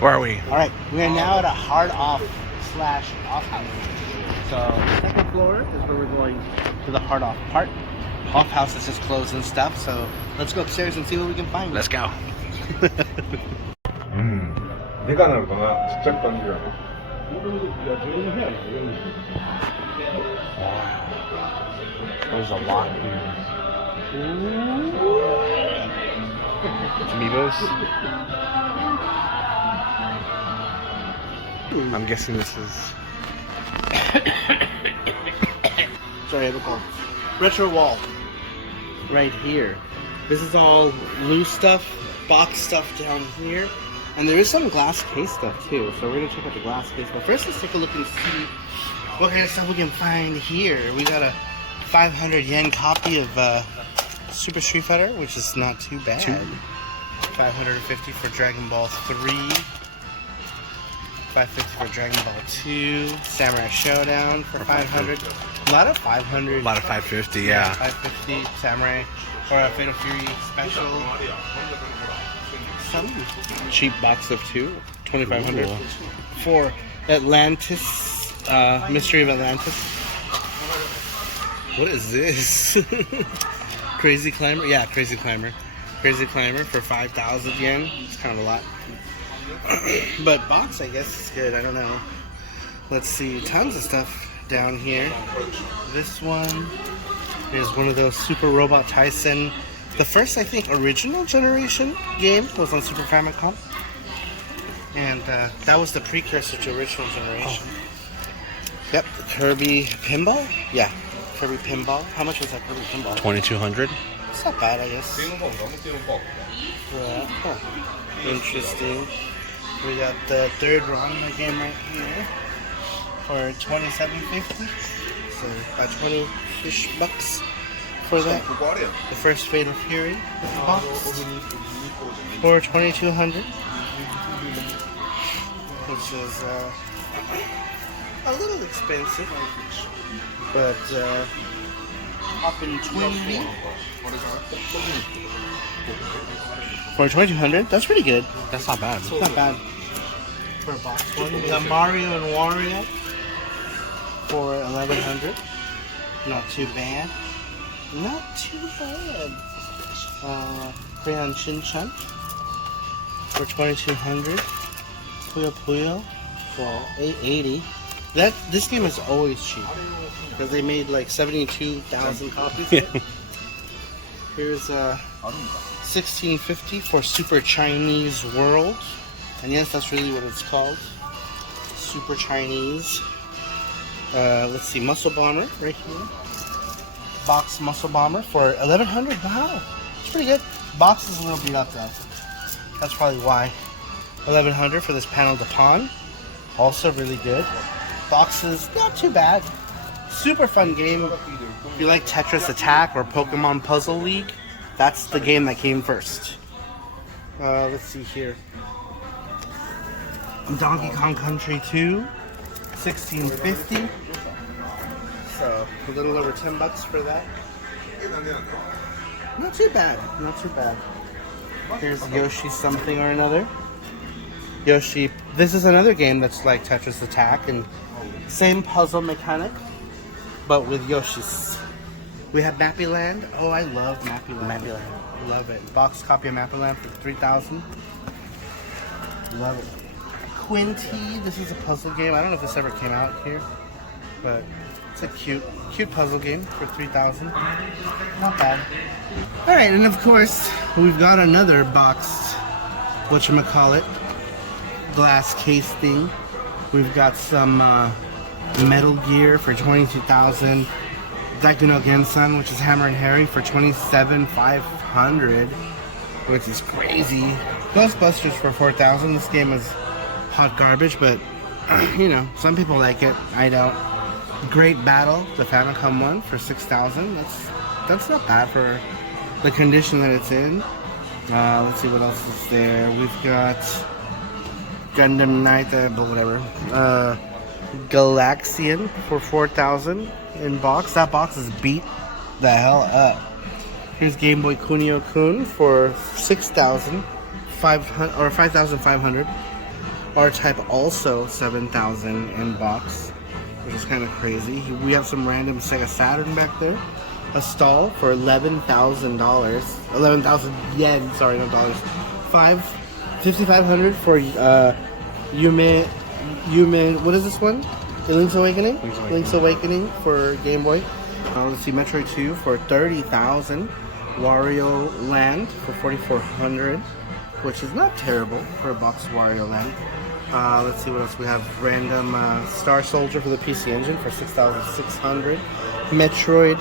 Where are we? Alright, we are now at a hard off slash off house. So the second floor is where we're going to the hard off part. Off house is just closed and stuff, so let's go upstairs and see what we can find. Let's go. 내가 나오거나 직접 던지라고. There's a lot here. Amiibos. I'm guessing this is... Sorry, I have a cold. Retro wall. Right here. This is all loose stuff, box stuff down here. And there is some glass case stuff too, so we're gonna check out the glass case. But first, let's take a look and see what kind of stuff we can find here. We got a 500 yen copy of Super Street Fighter, which is not too bad. 550 for Dragon Ball 3. 550 for Dragon Ball 2. Samurai Showdown for 500. A lot of 500. A lot of 550, yeah. 550 Samurai or a Fatal Fury special. Some cheap box of 2,500 for Atlantis, Mystery of Atlantis. What is this? Crazy Climber? Yeah, Crazy Climber. Crazy Climber for 5,000 yen. It's kind of a lot. But box, I guess, is good. I don't know. Let's see. Tons of stuff down here. This one is one of those Super Robot Tyson. The first, I think, original generation game was on Super Famicom. And that was the precursor to original generation. Oh. Yep, the Kirby Pinball? Yeah, Kirby Pinball. How much was that Kirby Pinball? 2,200. It's not bad, I guess. Oh, interesting. We got the third Ranma game right here for 2,750. So about 20-ish bucks for that. The first Fatal Fury box for 2,200, which is a little expensive, but popping 20 for 2,200. That's pretty good. That's not bad. It's not bad for a box one. We got Mario and Wario for 1,100. Not too bad. Not too bad. Crayon Shin-chan for 2,200. Puyo Puyo for 880. This game is always cheap because they made like 72,000 copies. Yeah. Here's 1,650 for Super Chinese World, and yes, that's really what it's called. Super Chinese. Let's see, Muscle Bomber right here. Box Muscle Bomber for 1,100. Wow, it's pretty good. Box is a little beat up though. That's probably why. 1,100 for this Panel de Pon. Also really good. Box is not too bad. Super fun game. If you like Tetris Attack or Pokemon Puzzle League, that's the game that came first. Let's see here. Donkey Kong Country 2, 1,650. So a little over 10 bucks for that. Not too bad. Not too bad. Here's Yoshi something or another. Yoshi. This is another game that's like Tetris Attack and same puzzle mechanic, but with Yoshis. We have Mappy Land. Oh, I love Mappy Land. Mappy Land. Love it. Box copy of Mappy Land for 3,000. Love it. Quinty. This is a puzzle game. I don't know if this ever came out here, but it's a cute puzzle game for 3,000. Not bad. All right, and of course we've got another boxed, whatchamacallit, glass case thing. We've got some Metal Gear for 22,000. Daiku no Gensan, which is Hammer and Harry, for 27,500, which is crazy. Ghostbusters for 4,000. This game is hot garbage, but you know, some people like it. I don't. Great Battle, the Famicom one, for 6,000. That's not bad for the condition that it's in. Let's see what else is there. We've got Gundam Night, but whatever. Galaxian for 4,000 in box. That box is beat the hell up. Here's Game Boy Kunio-kun for 6,500 or 5,500. R-Type also 7,000 in box, which is kind of crazy. We have some random Sega Saturn back there. A stall for $11,000. 11,000 yen, sorry, not dollars. 5,500 for Yume, what is this one? The Link's Awakening? Link's Awakening for Game Boy. Let's see, Metroid 2 for 30,000. Wario Land for 4,400, which is not terrible for a box of Wario Land. Let's see what else we have. Random Star Soldier for the PC Engine for 6,600. Metroid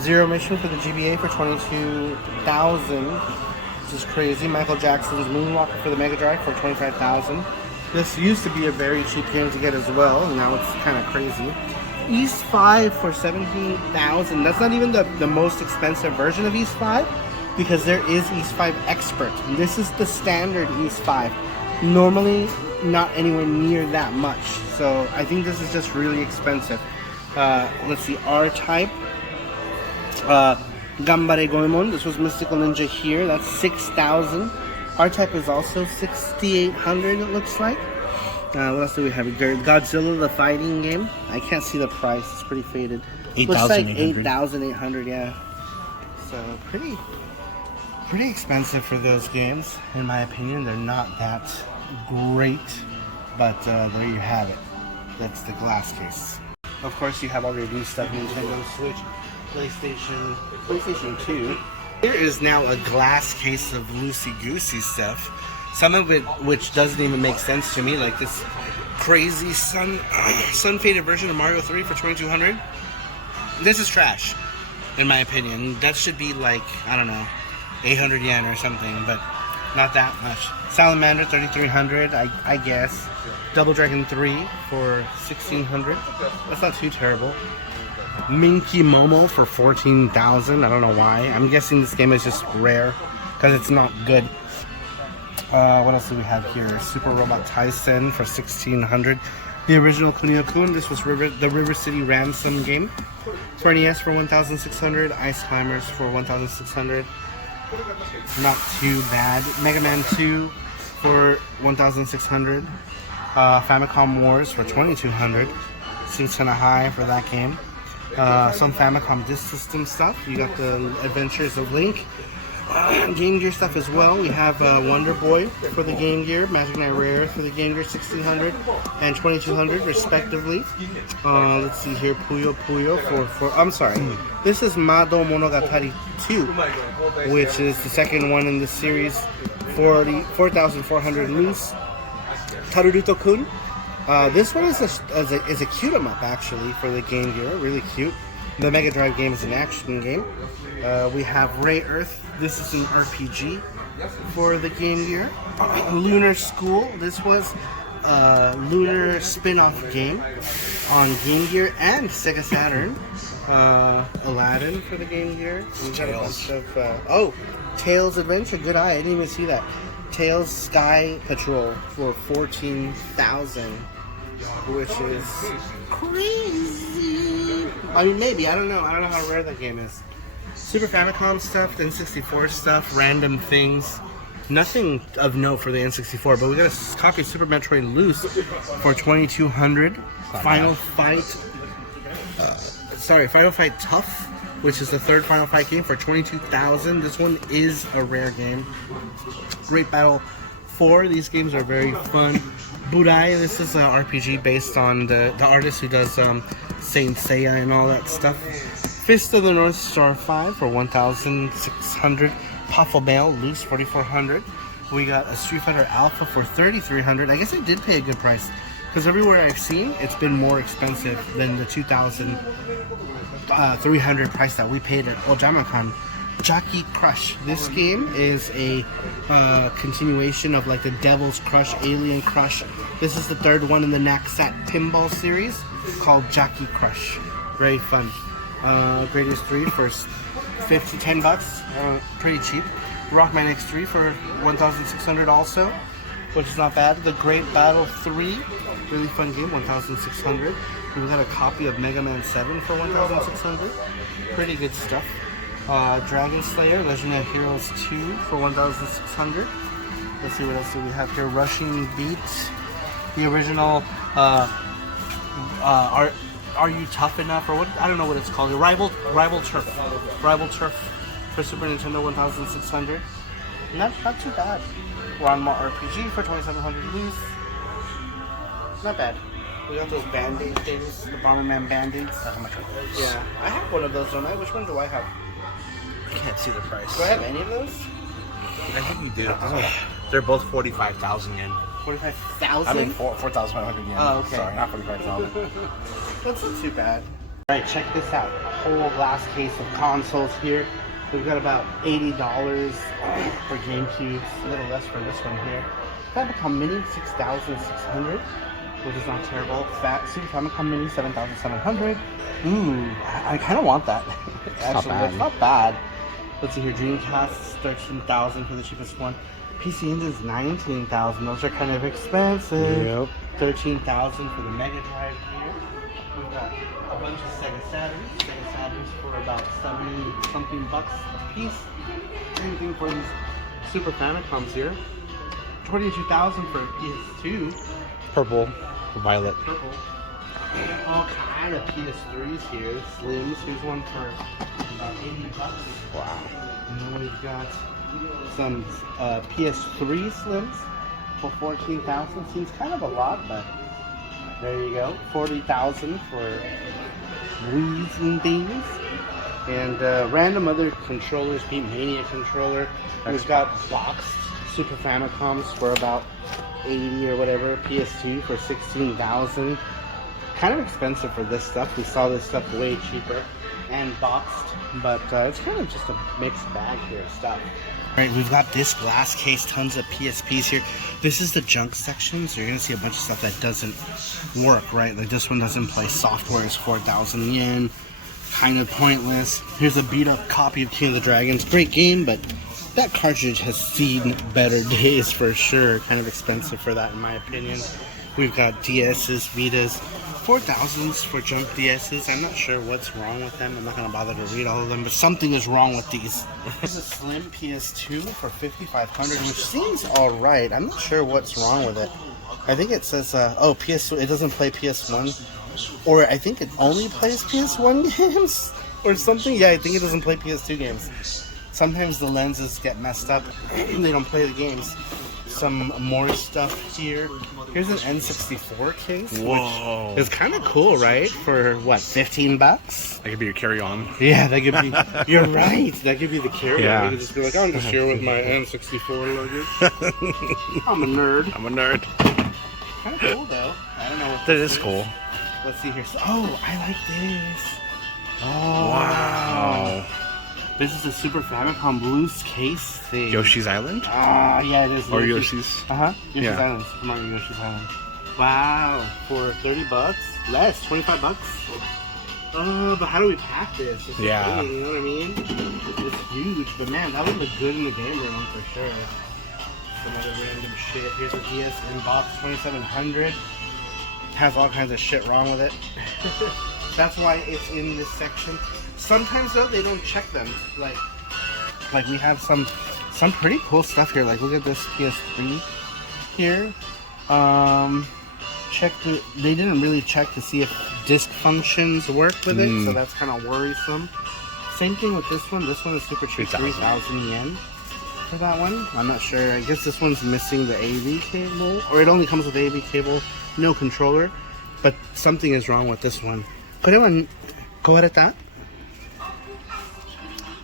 Zero Mission for the GBA for 22,000, which is crazy. Michael Jackson's Moonwalker for the Mega Drive for 25,000. This used to be a very cheap game to get as well, and now it's kind of crazy. East 5 for 17,000. That's not even the most expensive version of East 5, because there is East 5 Expert. This is the standard East 5. Normally, not anywhere near that much. So I think this is just really expensive. Let's see, R-Type. Gambare Goemon. This was Mystical Ninja here. That's 6,000. R-Type is also 6,800, it looks like. What else do we have? Godzilla the fighting game. I can't see the price. It's pretty faded. Looks like 8,800, yeah. So pretty expensive for those games, in my opinion. They're not that great, but there you have it. That's the glass case. Of course, you have all your new stuff: Nintendo Switch, PlayStation 2. Here is now a glass case of loosey-goosey stuff. Some of it which doesn't even make sense to me, like this crazy sun-faded version of Mario 3 for 2,200. This is trash, in my opinion. That should be like, I don't know, 800 yen or something, but not that much. Salamander 3,300, I guess. Double Dragon 3 for 1,600. That's not too terrible. Minky Momo for 14,000. I don't know why. I'm guessing this game is just rare because it's not good. What else do we have here? Super Robot Tyson for 1,600. The original Kunio-kun. This was the River City Ransom game for NES for 1,600. Ice Climbers for 1,600. Not too bad. Mega Man 2 for 1,600. Famicom Wars for 2,200. Seems kind of high for that game. Some Famicom Disk System stuff. You got the Adventures of Link. Game Gear stuff as well. We have Wonder Boy for the Game Gear, Magic Knight Rare for the Game Gear, 1,600 and 2,200 respectively. Let's see here, Puyo Puyo for I'm sorry. This is Mado Monogatari 2, which is the second one in the series. 4,400 loose. Taruruto-kun. This one is a cute 'em up actually for the Game Gear, really cute. The Mega Drive game is an action game. We have Ray Earth. This is an RPG for the Game Gear. Lunar School. This was a Lunar spin-off game on Game Gear and Sega Saturn. Aladdin for the Game Gear. We got a bunch of Tails Adventure. Good eye. I didn't even see that. Tails Sky Patrol for 14,000, which is crazy. I mean, maybe. I don't know. I don't know how rare that game is. Super Famicom stuff, N64 stuff, random things. Nothing of note for the N64, but we got a copy of Super Metroid Loose for 2,200. Final Fight Tough, which is the third Final Fight game for 22,000. This one is a rare game. Great Battle 4. These games are very fun. Burai. This is an RPG based on the artist who does Saint Seiya and all that stuff. Fist of the North Star 5 for 1,600. Puffle Bale Loose 4,400. We got a Street Fighter Alpha for 3,300. I guess I did pay a good price because everywhere I've seen it's been more expensive than the 2,300 price that we paid at Ojamakan. Jockey Crush. This game is a continuation of like the Devil's Crush, Alien Crush. This is the third one in the Naxat Pinball series called Jockey Crush. Very fun. Greatest 3 for 10 bucks. Pretty cheap. Rockman X3 for 1,600 also, which is not bad. The Great Battle 3, really fun game, 1,600. We got a copy of Mega Man 7 for 1,600. Pretty good stuff. Dragon Slayer, Legend of Heroes 2 for 1,600. Let's see what else do we have here. Rushing Beat The original, are you tough enough, or what? I don't know what it's called. Rival Turf for Super Nintendo 1600. Not too bad. Ranma RPG for 2700 loose. Not bad. We got those Band-Aid things, the Bomberman Band-Aids. How much are those? Yeah, I have one of those, don't I? Which one do I have? I can't see the price. Do I have any of those? I think you do. They're both 45,000 yen. 45,000? I mean 4,500 yen. Oh, okay. Sorry, not 45,000. That's not too bad. Alright, check this out. Whole glass case of consoles here. We've got about $80 for GameCube. A little less for this one here. Famicom Mini, 6,600, which is not terrible. Super Famicom Mini, 7,700. Ooh, I kind of want that. Actually, bad. it's not bad. Let's see here. Dreamcast, 13,000 for the cheapest one. PC Engine's 19,000. Those are kind of expensive. Yep. 13,000 for the Mega Drive here. We've got a bunch of Sega Saturns. Sega Saturns for about 70 something bucks a piece. Same thing for these Super Famicoms here. 22,000 for PS2. Purple, violet. Purple. All kind of PS3s here. Slims. Here's one for about 80 bucks. Wow. And then we've got some PS3 Slims for 14,000. Seems kind of a lot, but there you go. 40,000 for Wii's and things. And random other controllers, Beat Mania controller. We've got boxed Super Famicoms for about 80 or whatever. PS2 for 16,000. Kind of expensive for this stuff. We saw this stuff way cheaper and boxed, but it's kind of just a mixed bag here of stuff. Alright, we've got this glass case, tons of PSPs here. This is the junk section, so you're going to see a bunch of stuff that doesn't work, right? Like this one doesn't play, software is 4,000 yen, kind of pointless. Here's a beat up copy of King of the Dragons. Great game, but that cartridge has seen better days for sure. Kind of expensive for that in my opinion. We've got DS's, Vitas, 4,000s for junk DS's. I'm not sure what's wrong with them. I'm not going to bother to read all of them, but something is wrong with these. There's a slim PS2 for 5,500, which seems alright. I'm not sure what's wrong with it. I think it says, PS2, it doesn't play PS1. Or I think it only plays PS1 games or something. Yeah, I think it doesn't play PS2 games. Sometimes the lenses get messed up and they don't play the games. Some more stuff here. Here's an N64 case. Whoa. It's kind of cool, right? For what, 15 bucks? That could be your carry-on. Yeah, that could be. You're right. That could be the carry-on. Yeah. You could just be like, I'm just here with my N64 luggage. I'm a nerd. I'm a nerd. Kind of cool though. I don't know what That this is cool. Let's see here. Oh, I like this. Oh, Wow. This is a Super Famicom loose case thing. Yoshi's Island? Ah, yeah, it is. Or Yoshi's? Yoshi's Yeah. Island. Super Mario Yoshi's Island. Wow, for 30 bucks? Less, 25 bucks? But how do we pack this? It's Yeah. big, you know what I mean? It's huge, but man, that would look good in the game room for sure. Some other random shit. Here's a DS in box 2700. Has all kinds of shit wrong with it. That's why it's in this section. Sometimes though they don't check them. Like we have some pretty cool stuff here. Like look at this PS3 here. They didn't really check to see if disc functions work with it, so that's kind of worrisome. Same thing with this one. This one is super cheap, 3,000 yen for that one. I'm not sure. I guess this one's missing the AV cable, or it only comes with AV cable, no controller. But something is wrong with this one. これは壊れた?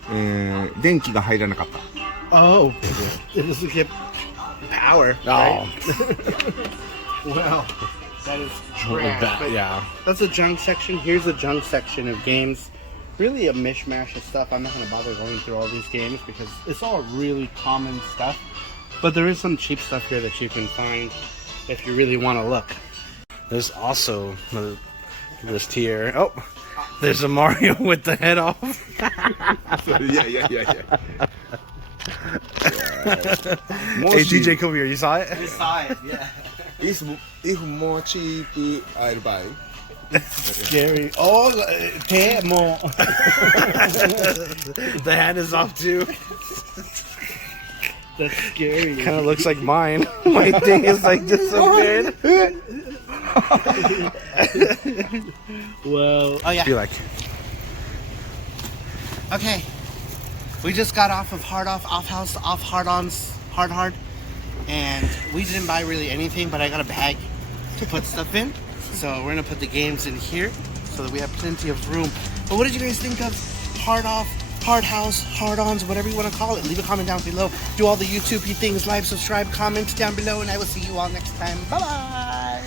電気が入らなかった。 Oh, it doesn't get power. Right? Well, that is trash. But Yeah. that's a junk section. Here's a junk section of games. Really a mishmash of stuff. I'm not going to bother going through all these games because it's all really common stuff. But there is some cheap stuff here that you can find if you really want to look. There's also this tier. Oh, there's a Mario with the head off. Yeah. Hey, DJ, come here. You saw it? I saw it, yeah. If more cheap, I'll buy. Scary. Oh, more. The hand is off too. That's scary. Kind of looks like mine. My thing is like disappeared. Whoa. Oh yeah. Be like, Okay. We just got off of hard hard, and we didn't buy really anything, but I got a bag to put stuff in. So we're gonna put the games in here so that we have plenty of room. But what did you guys think of hard house, hard-ons, whatever you want to call it? Leave a comment down below. Do all the YouTube-y things, like, subscribe, comment down below, and I will see you all next time. Bye-bye!